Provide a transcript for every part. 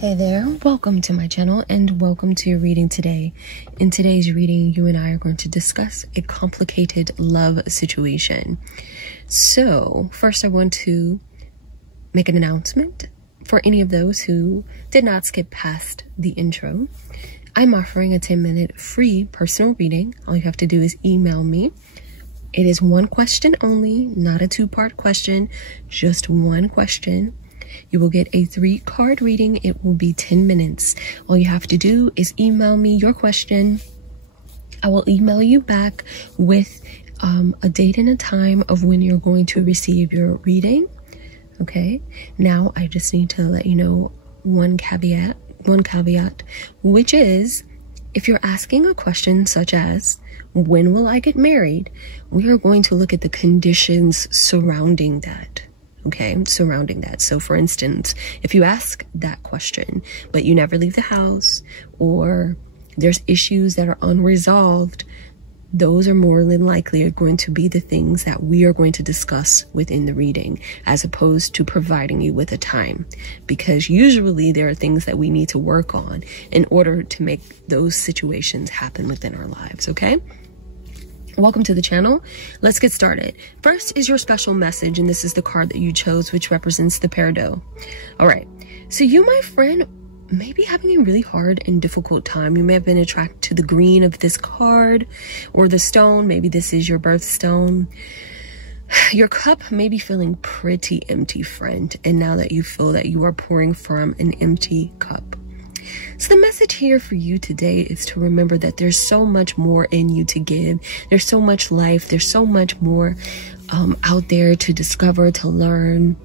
Hey there, welcome to my channel and welcome to your reading today. In today's reading, you and I are going to discuss a complicated love situation. So first I want to make an announcement for any of those who did not skip past the intro. I'm offering a 10-minute free personal reading. All you have to do is email me. It is one question only, not a two-part question, just one question. You will get a 3-card reading. It will be 10 minutes. All you have to do is email me your question. I will email you back with a date and a time of when you're going to receive your reading. Okay. Now I just need to let you know one caveat, which is if you're asking a question such as, when will I get married? We are going to look at the conditions surrounding that. Okay, surrounding that. So for instance, if you ask that question, but you never leave the house, or there's issues that are unresolved, those are more than likely are going to be the things that we are going to discuss within the reading, as opposed to providing you with a time, because usually there are things that we need to work on in order to make those situations happen within our lives. Okay. Welcome to the channel. Let's get started. First is your special message, and this is the card that you chose, which represents the peridot. All right. So you, my friend, may be having a really hard and difficult time. You may have been attracted to the green of this card or the stone. Maybe this is your birthstone. Your cup may be feeling pretty empty, friend. And now that you feel that you are pouring from an empty cup. So the message here for you today is to remember that there's so much more in you to give. There's so much life. There's so much more out there to discover, to learn.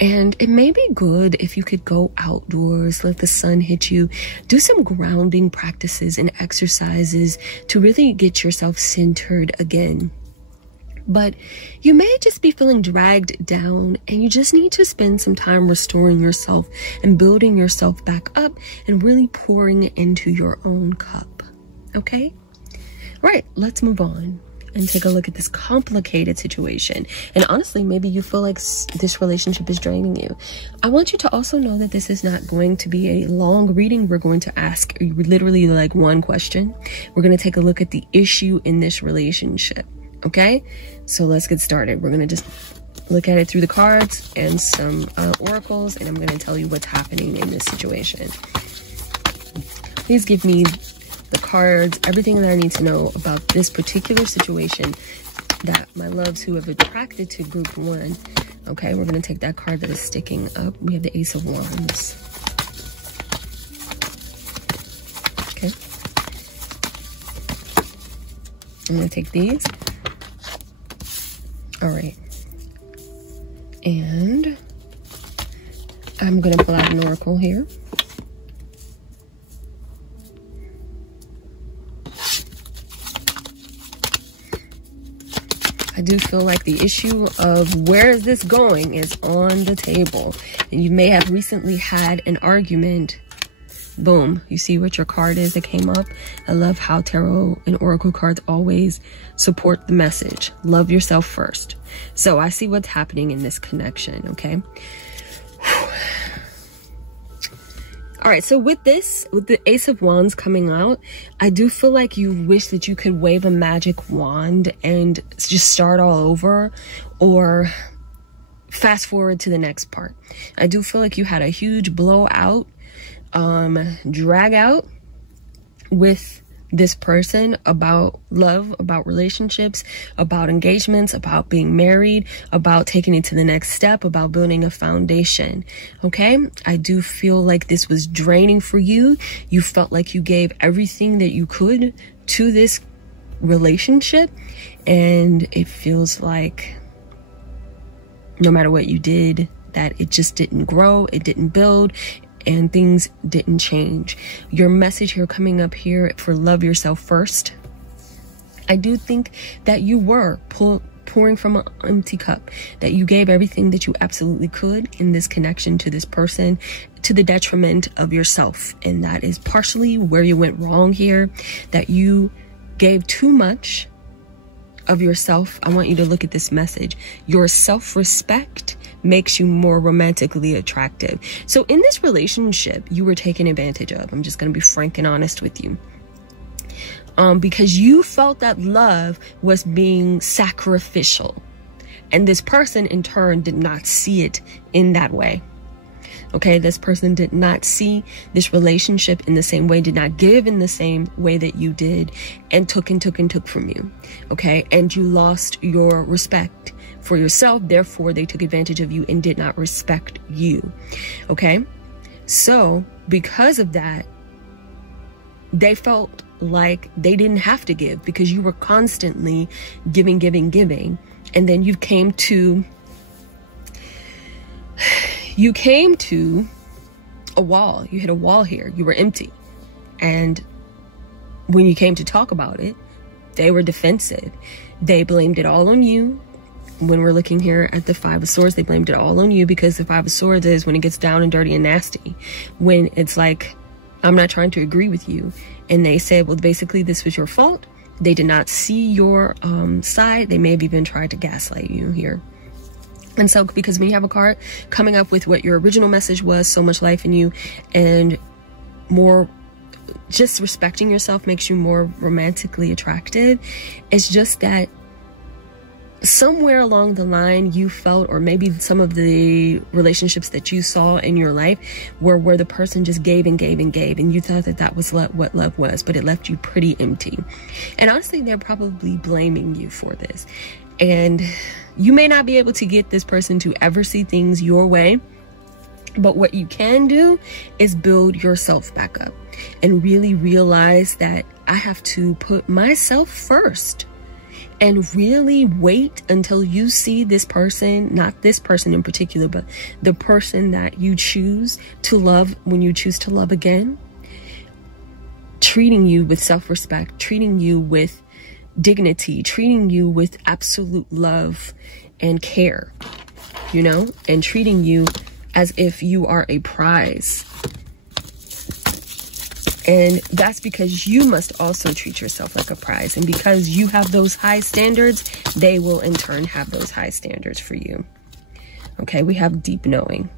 And it may be good if you could go outdoors, let the sun hit you, do some grounding practices and exercises to really get yourself centered again. But you may just be feeling dragged down, and you just need to spend some time restoring yourself and building yourself back up and really pouring into your own cup. Okay? All right, let's move on and take a look at this complicated situation. And honestly, maybe you feel like this relationship is draining you. I want you to also know that this is not going to be a long reading. We're going to ask literally like one question. We're going to take a look at the issue in this relationship. Okay, so let's get started. We're going to just look at it through the cards and some oracles, and I'm going to tell you what's happening in this situation. Please give me the cards, everything that I need to know about this particular situation that my loves who have attracted to group 1. Okay, we're going to take that card that is sticking up. We have the Ace of Wands. Okay. I'm going to take these. All right, and I'm going to pull out an oracle here. I do feel like the issue of where is this going is on the table, and you may have recently had an argument. Boom, you see what your card is that came up. I love how tarot and oracle cards always support the message. Love yourself first. So I see what's happening in this connection, okay? All right, so with this, with the Ace of Wands coming out, I do feel like you wish that you could wave a magic wand and just start all over, or fast forward to the next part. I do feel like you had a huge blowout, drag out with this person about love, about relationships, about engagements, about being married, about taking it to the next step, about building a foundation. Okay, I do feel like this was draining for you. You felt like you gave everything that you could to this relationship, and it feels like no matter what you did, that it just didn't grow, it didn't build, and things didn't change. Your message here coming up here for love yourself first. I do think that you were pouring from an empty cup, that you gave everything that you absolutely could in this connection to this person, to the detriment of yourself. And that is partially where you went wrong here, that you gave too much of yourself. I want you to look at this message. Your self-respect makes you more romantically attractive. So in this relationship, you were taken advantage of. I'm just going to be frank and honest with you. Because you felt that love was being sacrificial. And this person in turn did not see it in that way. Okay, this person did not see this relationship in the same way, did not give in the same way that you did, and took from you. Okay, and you lost your respect for yourself. Therefore, they took advantage of you and did not respect you. Okay, so because of that, they felt like they didn't have to give because you were constantly giving. And then you came to a wall. You hit a wall here. You were empty. And when you came to talk about it, they were defensive. They blamed it all on you. When we're looking here at the Five of Swords, they blamed it all on you, because the Five of Swords is when it gets down and dirty and nasty. When it's like, I'm not trying to agree with you. And they said, well, basically, this was your fault. They did not see your side. They may have even tried to gaslight you here. And so, because when you have a card coming up with what your original message was, so much life in you, and more just respecting yourself makes you more romantically attractive. It's just that somewhere along the line you felt, or maybe some of the relationships that you saw in your life were where the person just gave, and you thought that that was what love was, but it left you pretty empty. And honestly, they're probably blaming you for this. And you may not be able to get this person to ever see things your way, but what you can do is build yourself back up and really realize that I have to put myself first. And really wait until you see this person, not this person in particular, but the person that you choose to love when you choose to love again, treating you with self-respect, treating you with dignity, treating you with absolute love and care, you know, and treating you as if you are a prize. And that's because you must also treat yourself like a prize. And because you have those high standards, they will in turn have those high standards for you. Okay, we have deep knowing.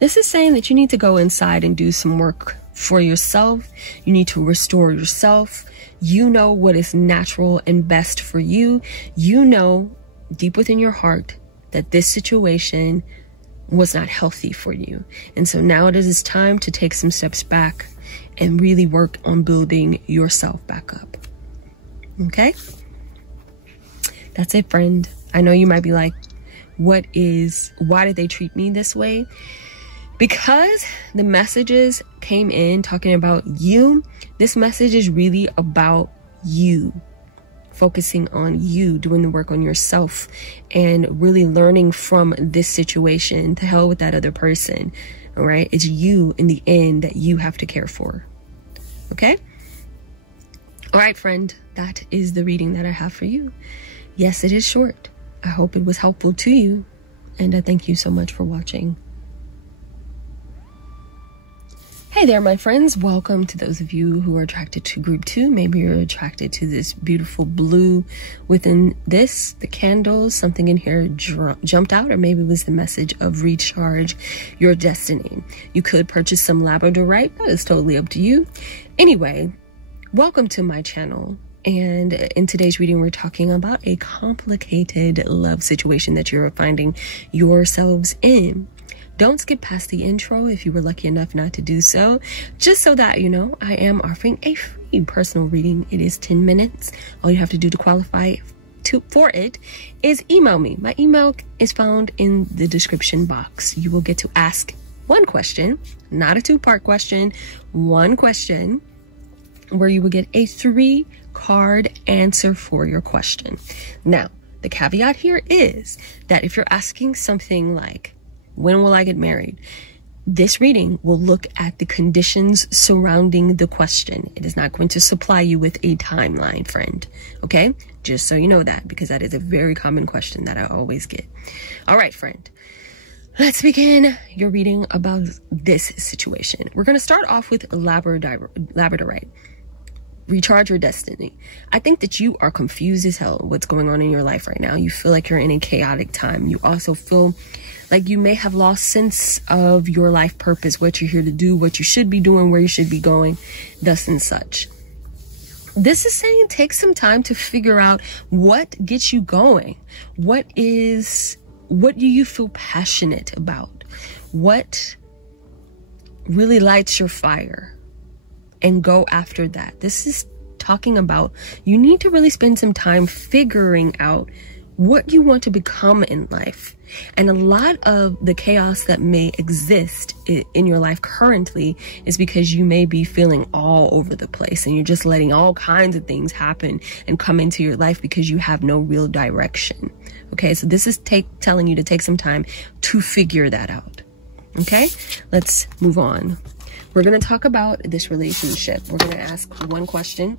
This is saying that you need to go inside and do some work for yourself. You need to restore yourself. You know what is natural and best for you. You know deep within your heart that this situation was not healthy for you. And so now it is time to take some steps back and really work on building yourself back up. Okay? That's it, friend. I know you might be like, why did they treat me this way? Because the messages came in talking about you. This message is really about you. Focusing on you, doing the work on yourself, and really learning from this situation. To hell with that other person. All right. It's you in the end that you have to care for. Okay. All right, friend. That is the reading that I have for you. Yes, it is short. I hope it was helpful to you. And I thank you so much for watching. Hey there, my friends. Welcome to those of you who are attracted to group 2. Maybe you're attracted to this beautiful blue within this, the candles, something in here jumped out, or maybe it was the message of recharge your destiny. You could purchase some labradorite. That is totally up to you. Anyway, welcome to my channel. And in today's reading, we're talking about a complicated love situation that you're finding yourselves in. Don't skip past the intro if you were lucky enough not to do so. Just so that you know, I am offering a free personal reading. It is 10 minutes. All you have to do to qualify for it is email me. My email is found in the description box. You will get to ask one question, not a 2-part question, one question, where you will get a 3-card answer for your question. Now, the caveat here is that if you're asking something like, when will I get married? This reading will look at the conditions surrounding the question. It is not going to supply you with a timeline, friend. Okay? Just so you know that, because that is a very common question that I always get. All right, friend. Let's begin your reading about this situation. We're going to start off with labradorite. recharge your destiny. I think that you are confused as hell what's going on in your life right now. You feel like you're in a chaotic time. You also feel like you may have lost sense of your life purpose, what you're here to do, what you should be doing, where you should be going, thus and such. This is saying take some time to figure out what gets you going. What do you feel passionate about? What really lights your fire? And go after that. This is talking about you need to really spend some time figuring out what you want to become in life. And a lot of the chaos that may exist in your life currently is because you may be feeling all over the place and you're just letting all kinds of things happen and come into your life because you have no real direction. Okay, so this is telling you to take some time to figure that out. Okay, let's move on. We're going to talk about this relationship. We're going to ask one question.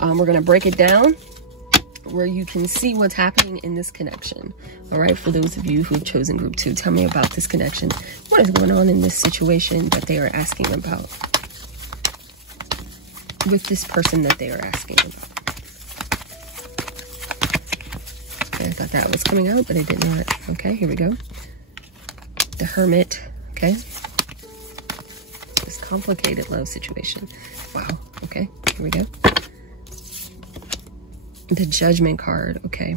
We're going to break it down where you can see what's happening in this connection. All right, for those of you who've chosen group 2, tell me about this connection. What is going on in this situation that they are asking about with this person that they are asking about? Okay, I thought that was coming out, but it did not. Okay, here we go. The Hermit. Okay. This complicated love situation. Wow. Okay, here we go. The Judgment card. Okay.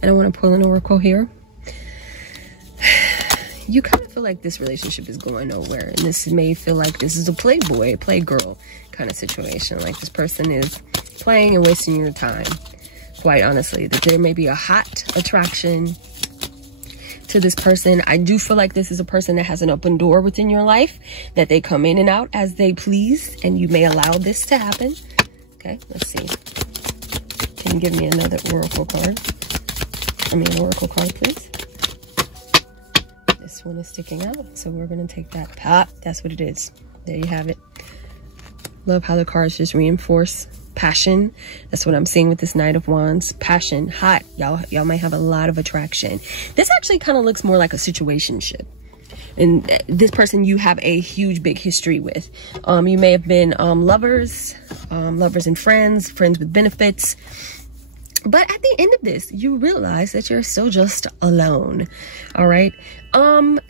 And I want to pull an oracle here. You kind of feel like this relationship is going nowhere. And this may feel like this is a playboy, playgirl kind of situation. Like this person is playing and wasting your time. Quite honestly, that there may be a hot attraction to this person. I do feel like this is a person that has an open door within your life, that they come in and out as they please, and you may allow this to happen. Okay, let's see. Can you give me another oracle card? I mean, an oracle card, please. This one is sticking out, so we're going to take that. Pop, that's what it is. There you have it. Love how the cards just reinforce passion. That's what I'm seeing with this Knight of Wands. Passion, hot. Y'all might have a lot of attraction. This actually kind of looks more like a situationship. And this person you have a huge big history with. You may have been lovers and friends with benefits. But at the end of this, you realize that you're still just alone. All right. From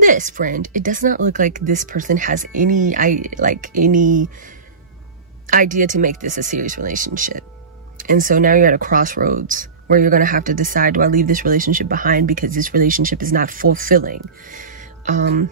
this, friend, it does not look like this person has any idea to make this a serious relationship. And so now you're at a crossroads where you're going to have to decide, do I leave this relationship behind because this relationship is not fulfilling? And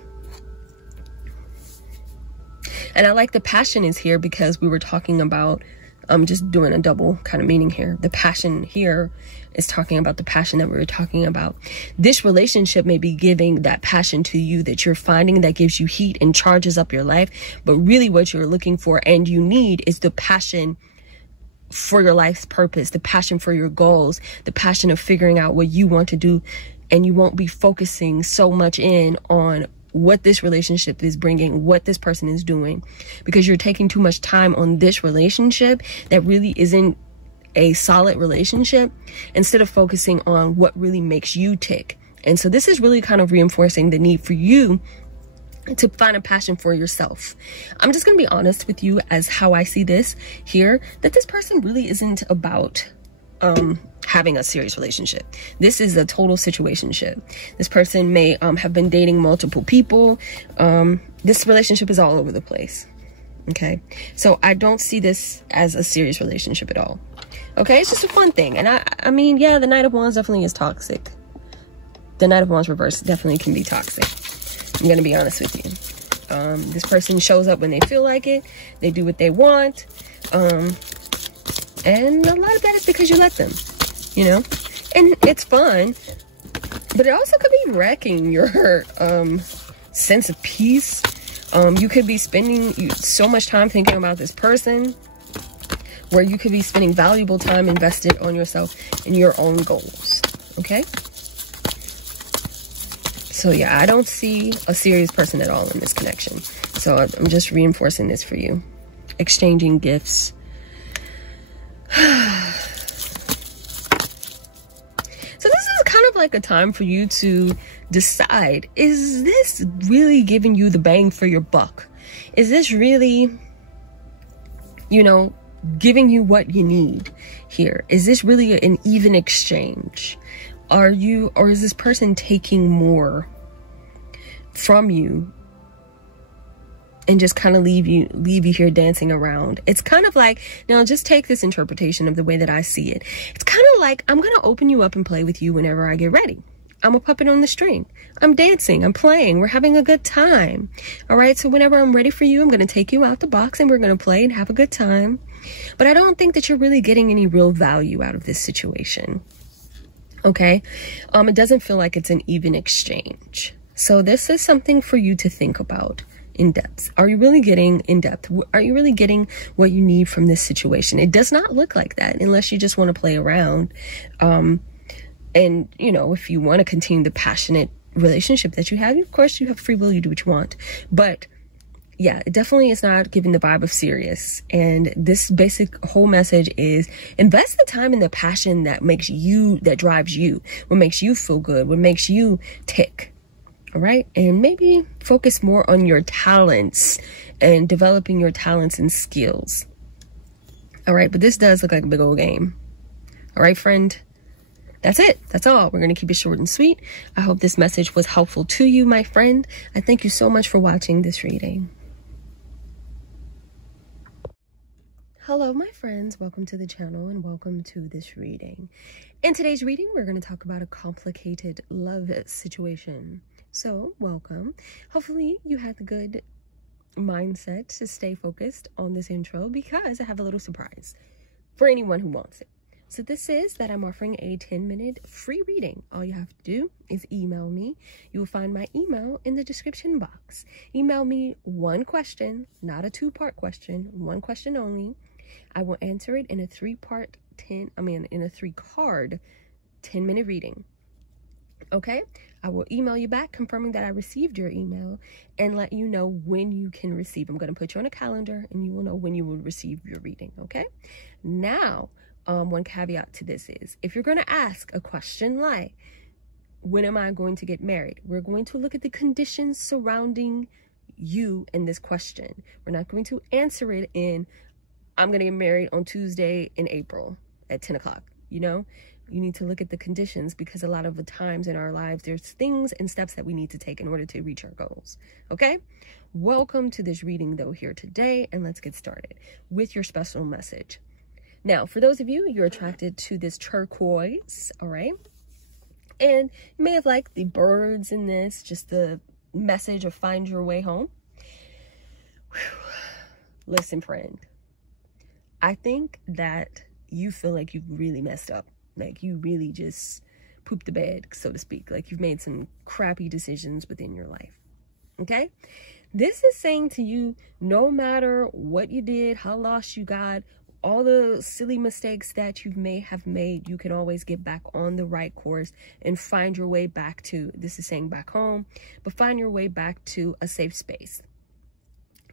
I like the passion is here because we were talking about, I'm just doing a double kind of meaning here. The passion here is talking about the passion that we were talking about. This relationship may be giving that passion to you that you're finding that gives you heat and charges up your life. But really what you're looking for and you need is the passion for your life's purpose, the passion for your goals, the passion of figuring out what you want to do. And you won't be focusing so much in on what this relationship is bringing, what this person is doing, because you're taking too much time on this relationship that really isn't a solid relationship instead of focusing on what really makes you tick. And so this is really kind of reinforcing the need for you to find a passion for yourself. I'm just going to be honest with you as how I see this here, that this person really isn't about having a serious relationship. This is a total situationship. This person may have been dating multiple people. This relationship is all over the place. Okay, so I don't see this as a serious relationship at all. Okay, it's just a fun thing. And I mean, yeah, the Knight of Wands definitely is toxic. The Knight of Wands reverse definitely can be toxic. I'm gonna be honest with you. This person shows up when they feel like it. They do what they want. And a lot of that is because you let them, you know, and it's fun, but it also could be wrecking your sense of peace. You could be spending so much time thinking about this person where you could be spending valuable time invested on yourself and your own goals. Okay. So yeah, I don't see a serious person at all in this connection. So I'm just reinforcing this for you. Exchanging gifts. So this is kind of like like a time for you to decide, is this really giving you the bang for your buck? Is this really, giving you what you need here? Is this really an even exchange? Or is this person taking more from you and just kind of leave you here dancing around? It's kind of like, now just take this interpretation of the way that I see it. It's kind of like, I'm going to open you up and play with you whenever I get ready. I'm a puppet on the string. I'm dancing, I'm playing, we're having a good time. All right, so whenever I'm ready for you, I'm going to take you out the box and we're going to play and have a good time. But I don't think that you're really getting any real value out of this situation. Okay, it doesn't feel like it's an even exchange. So this is something for you to think about in depth. Are you really getting in depth? Are you really getting what you need from this situation? It does not look like that unless you just want to play around. And, if you want to continue the passionate relationship that you have, of course, you have free will, you do what you want. But yeah, it definitely is not giving the vibe of serious. And this basic whole message is invest the time in the passion that drives you, what makes you feel good, what makes you tick. All right. And maybe focus more on your talents and developing your talents and skills. All right. But this does look like a big old game. All right, friend. That's it. That's all. We're going to keep it short and sweet. I hope this message was helpful to you, my friend. I thank you so much for watching this reading. Hello, my friends. Welcome to the channel and welcome to this reading. In today's reading, we're going to talk about a complicated love situation. So, welcome. Hopefully, you had the good mindset to stay focused on this intro because I have a little surprise for anyone who wants it. So this is that I'm offering a 10-minute free reading. All you have to do is email me. You will find my email in the description box. Email me one question, not a two-part question, one question only. I will answer it in a three-card 10-minute reading. Okay? I will email you back confirming that I received your email and let you know when you can receive. I'm going to put you on a calendar and you will know when you will receive your reading. Okay? Now, one caveat to this is, if you're going to ask a question like, when am I going to get married? We're going to look at the conditions surrounding you in this question. We're not going to answer it in, I'm going to get married on Tuesday in April at 10 o'clock. You need to look at the conditions because a lot of the times in our lives, there's things and steps that we need to take in order to reach our goals. Okay? Welcome to this reading though here today, and let's get started with your special message. Now, for those of you, you're attracted to this turquoise, all right? And you may have liked the birds in this, just the message of find your way home. Whew. Listen, friend, I think that you feel like you've really messed up. Like you really just pooped the bed, so to speak. Like you've made some crappy decisions within your life. Okay? This is saying to you, no matter what you did, how lost you got, all the silly mistakes that you may have made, you can always get back on the right course and find your way back to, this is saying back home, but find your way back to a safe space.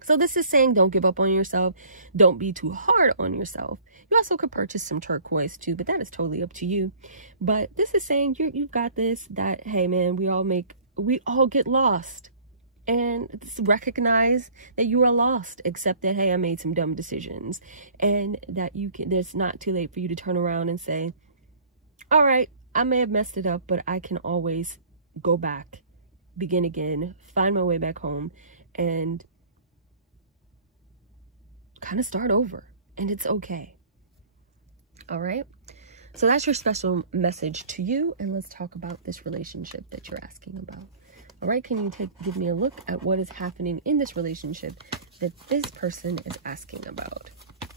So this is saying don't give up on yourself. Don't be too hard on yourself. You also could purchase some turquoise too, but that is totally up to you. But this is saying you've got this, that, hey man, we all get lost. And recognize that you are lost, accept that, hey, I made some dumb decisions, and that there's not too late for you to turn around and say, all right, I may have messed it up, but I can always go back, begin again, find my way back home, and kind of start over. And it's okay. All right. So that's your special message to you. And let's talk about this relationship that you're asking about. All right, can you give me a look at what is happening in this relationship that this person is asking about?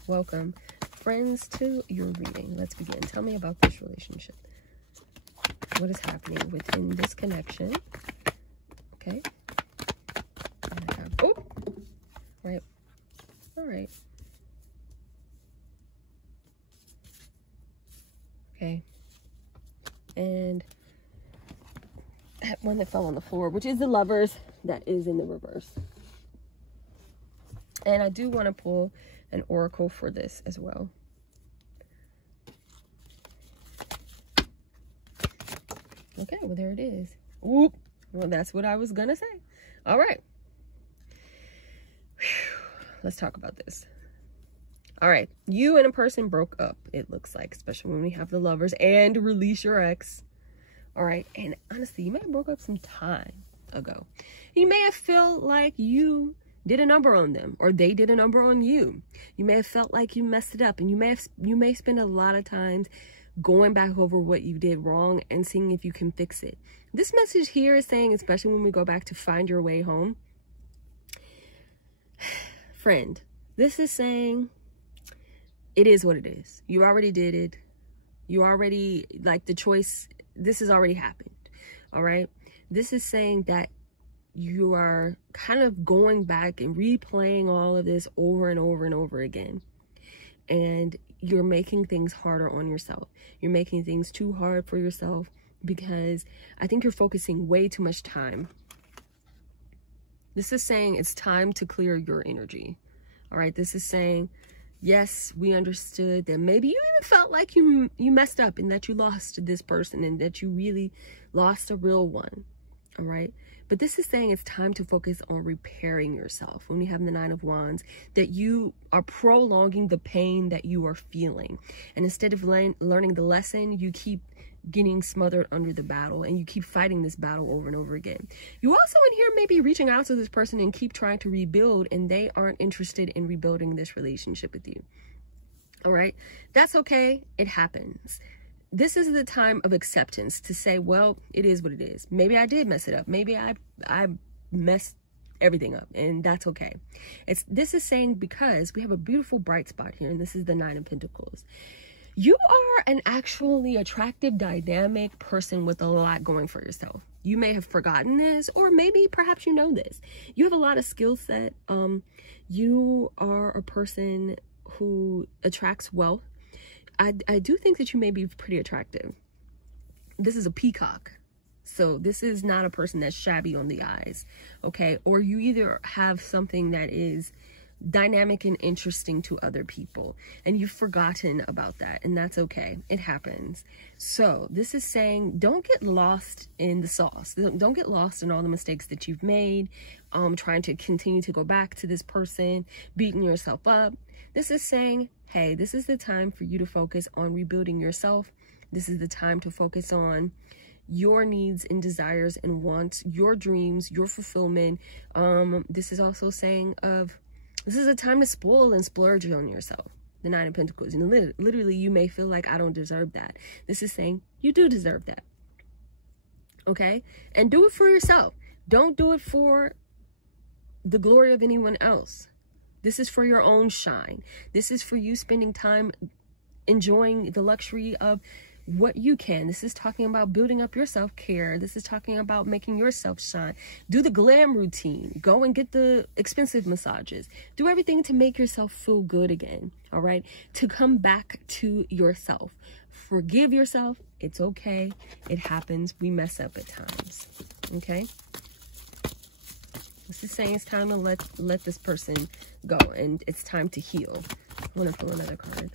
Welcome, friends, to your reading. Let's begin. Tell me about this relationship. What is happening within this connection? Okay. And I have, oh, right. All right. Okay. And one that fell on the floor, which is the Lovers, that is in the reverse. And I do want to pull an oracle for this as well. Okay, well, there it is. Whoop. Well, that's what I was gonna say. All right. Whew. Let's talk about this. All right, you and a person broke up, it looks like, especially when we have the Lovers and release your ex. All right, and honestly, you may have broke up some time ago. You may have felt like you did a number on them, or they did a number on you. You may have felt like you messed it up, and you may spend a lot of times going back over what you did wrong and seeing if you can fix it. This message here is saying, especially when we go back to find your way home, friend, this is saying, it is what it is. You already did it. You already, like, the choice, this has already happened. All right. This is saying that you are kind of going back and replaying all of this over and over and over again. And you're making things harder on yourself. You're making things too hard for yourself because I think you're focusing way too much time. This is saying it's time to clear your energy. All right. This is saying, yes, we understood that maybe you even felt like you messed up and that you lost this person and that you really lost a real one. All right. But this is saying it's time to focus on repairing yourself. When we have the Nine of Wands, that you are prolonging the pain that you are feeling. And instead of learning the lesson, you keep getting smothered under the battle and you keep fighting this battle over and over again. You also in here may be reaching out to this person and keep trying to rebuild, and they aren't interested in rebuilding this relationship with you. All right. That's okay. It happens. This is the time of acceptance to say, well, it is what it is. Maybe I did mess it up. Maybe I messed everything up, and that's okay. This is saying, because we have a beautiful bright spot here, and this is the Nine of Pentacles. You are an actually attractive, dynamic person with a lot going for yourself. You may have forgotten this, or maybe perhaps you know this. You have a lot of skill set. You are a person who attracts wealth. I do think that you may be pretty attractive. This is a peacock. So this is not a person that's shabby on the eyes. Okay. Or you either have something that is dynamic and interesting to other people, and you've forgotten about that, and that's okay. It happens. So this is saying, don't get lost in the sauce. Don't get lost in all the mistakes that you've made, trying to continue to go back to this person, beating yourself up. This is saying, hey, this is the time for you to focus on rebuilding yourself. This is the time to focus on your needs and desires and wants, your dreams, your fulfillment. This is also saying this is a time to spoil and splurge on yourself. The Nine of Pentacles. And literally, you may feel like, I don't deserve that. This is saying you do deserve that. Okay? And do it for yourself. Don't do it for the glory of anyone else. This is for your own shine. This is for you spending time enjoying the luxury of what you can. This is talking about building up your self-care. This is talking about making yourself shine. Do the glam routine. Go and get the expensive massages. Do everything to make yourself feel good again. All right. To come back to yourself. Forgive yourself. It's okay. It happens. We mess up at times. Okay. This is saying it's time to let this person go, and it's time to heal. I want to pull another card.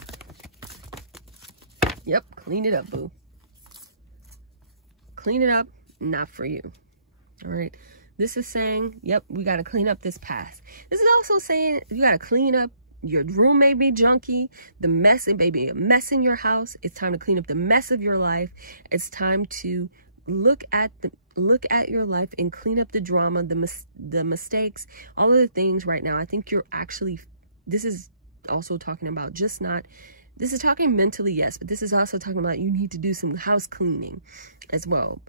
Yep, clean it up, boo. Clean it up, not for you. All right. This is saying, yep, we got to clean up this past. This is also saying you got to clean up. Your room may be junky. The mess, it may be a mess in your house. It's time to clean up the mess of your life. It's time to look at your life and clean up the drama, the mistakes, all of the things right now. I think you're actually, this is also talking about this is talking mentally, yes, but this is also talking about you need to do some house cleaning as well.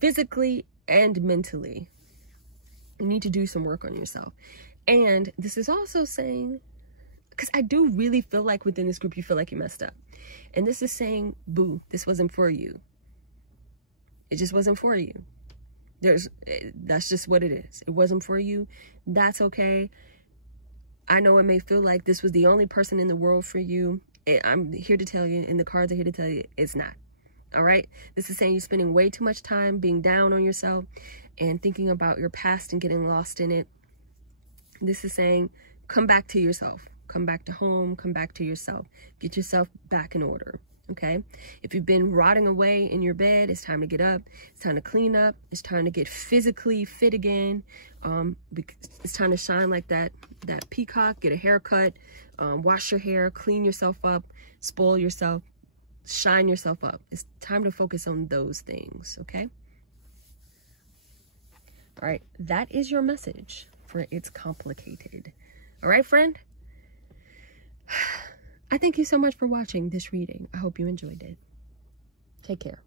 Physically and mentally. You need to do some work on yourself. And this is also saying, because I do really feel like within this group, you feel like you messed up. And this is saying, boo, this wasn't for you. It just wasn't for you. That's just what it is. It wasn't for you. That's okay. I know it may feel like this was the only person in the world for you. I'm here to tell you, and the cards are here to tell you, it's not. All right. This is saying you're spending way too much time being down on yourself and thinking about your past and getting lost in it. This is saying, come back to yourself. Come back to home. Come back to yourself. Get yourself back in order. Okay, if you've been rotting away in your bed, it's time to get up. It's time to clean up. It's time to get physically fit again. It's time to shine like that peacock. Get a haircut, wash your hair, clean yourself up, spoil yourself, shine yourself up. It's time to focus on those things. Okay. All right, that is your message for It's Complicated. All right, friend. I thank you so much for watching this reading. I hope you enjoyed it. Take care.